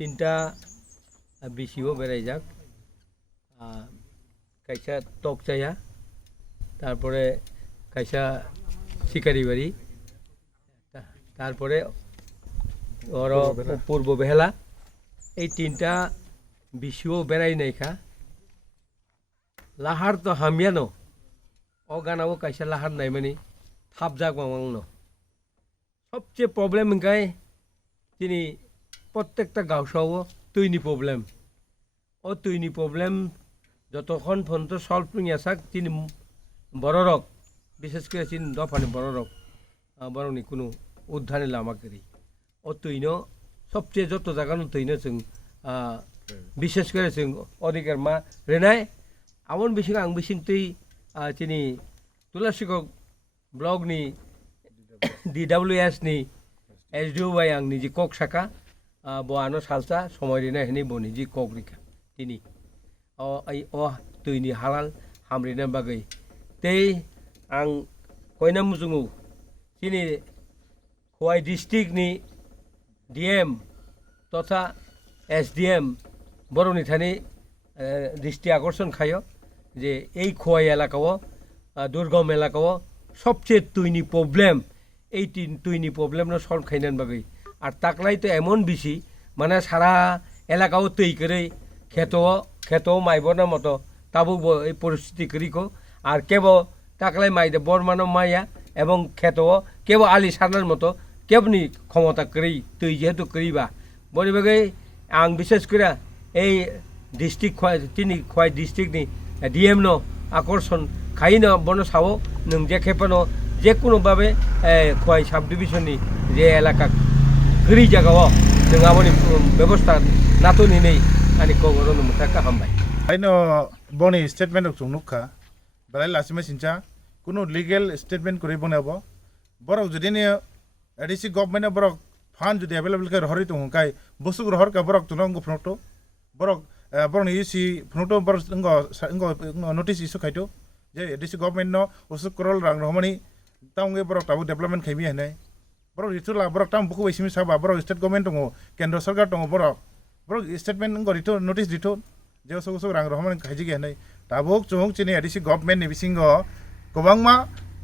তিনটা বেশিও বেড়াই যাক কাইসা তকচাইয়া তারপরে কাইসা শিকারি বাড়ি তারপরে ওর পূর্ব বেহেলা এই তিনটা বেশিও বেড়াই নাইখা লাহার তো হামিয়ানো ও গানাও কাইসা লাহার নাই মানে থাপ যাক মামাংনো সবচেয়ে প্রবলেম গাই তিনি প্রত্যেকটা গাঁওসাও তৈনি প্রবলেম ও তৈনি প্রবলেম যতক্ষণ পর্যন্ত সলভ নিয়ে আসাক তিনি বড় রক বিশেষ করে চিন দফানি বড় রক বরংনি কোনো উদ্ধারে লামাকেরি ও তৈন সবচেয়ে যত জায়গানো তৈন जों বিশেষ করে जों অধিকার মা রেনায় আমন বিশিং আং বিশিং তুই তিনি তুলাसिगक ब्लगनि DWS नि SDO बाय आंनि जि कक शाखा बहानो सालसा समय रेना हेनि बनि जि कक रिखा तिनि अ तुइनि हालाल हामरिना बागै तै आं कयना मुजुङु तिनि खवाइ डिस्ट्रिक्ट नि DM तथा SDM बर'नि थानि दृष्टि आकर्षण खायो जे এই খোয়াই এলাকাও দুর্গম এলাকাও সবচেয়ে তুইনি প্রবলেম এই তুইনি প্রবলেম সলভ খাইনান বাকি আর তাকলাই তো এমন বেশি মানে সারা এলাকাও তৈ করে খেতো মাইবনা মতো তাবো এই পরিস্থিতি করিকো আর কেবল তাকলাই মাইদে বরমানো মাইয়া এবং খেতো কেবল আলি সারার মতো কেবনি ক্ষমতা করি তৈ যেহেতু করিবা বলি বাকি আং বিশেষ করে এই ডিস্ট্রিক্ট তিনি খোয়াই ডিস্ট্রিক্টনি DM नो আকর্ষণ খাইনো বন সাও नों जे खेपनो जे कोनो भावे खवाई साब डिविजननि जे एलाका गरी जागाव जों आबनि व्यवस्था नातोनि नै आनि कगरनो मुथाका हामबाय आइनो बनि स्टेटमेन्ट जों नुखा बालाय लासिमे सिनचा कोनो लीगल स्टेटमेन्ट करि बनाबो बरक जुदिनि एडिसि गभर्नमेन्ट बरक फान्ड जुदि अवेलेबल कर हरि दं काय बसुक रहर का बरक तुनंग फ्रंटो बरक बरक इसी फ्रंटो बरक इंगो नोटिस इसु खाइतो जे एडिसि गभर्नमेन्ट नो उसु करल रां रहमनि तांगे बरक ताबु डेभलपमेन्ट खाइबि हने बरक इथुला बरक तां बुकु बैसिमि साबा बरक स्टेट गभर्नमेन्ट दङ केन्द्र सरकार दङ बरक स्टेटमेन्ट इंगो रितो नोटिस दितो जे उसु रां रहमनि खाइजि हने ताबुक जों चिनि एडिसि गभर्नमेन्ट नि बिसिंगो गोबांमा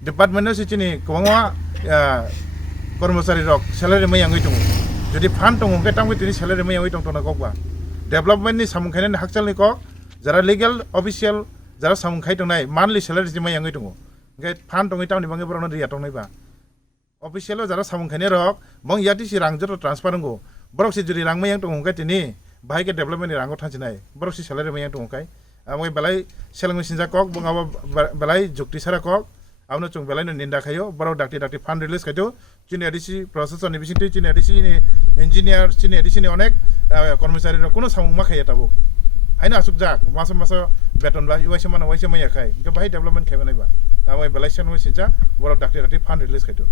डिपार्टमेन्ट नि चिनि गोबांमा कर्मचारी रक सेलारि मैयांगै दङ जुदि फान्ड दङ के तांगे तिनि सेलारि मैयांगै दङ तना गबा डेभलपमेन्ट नि सामुखायनि हाकचालनि क जरा लीगल अफिशियल जरा सामुखाय दंनाय मान्थलि सेलारि जि मैयांगै दङ के फान्ड दङै तावनि बांगे बरनो रिया दंनायबा अफिशियल जरा सामुखायनि रक बं याति सि रां जरो ट्रान्सफार नंगौ बरक सि जुदि रां मैयां दङ के तिनि बाहाय के डेभलपमेन्ट नि रांगौ थांसिनाय बरक सि सेलारि मैयां दङ काय आमय बेलाय सेलंनि सिनजा कक बंगाबा बेलाय जुक्ति सारा कक आवनो जों बेलायनो निन्दा खायो बरक डाक्टि फान्ड रिलिज खाइतो चिनि एडिसि प्रशासन नि बिसिंति चिनि एडिसि नि इन्जिनियार चिनि एडिसि नि अनेक कर्मचारी कोनो सामुं मा खायो ताबो आइना आसुक जाक मास बेतन बा इवाइसे माना वाइसे मैया खाय के बाहाय डेभलपमेन्ट खायबा नायबा आमय बेलाय सेलंनि सिनजा बरक डाक्टि फान्ड रिलिज खाइतो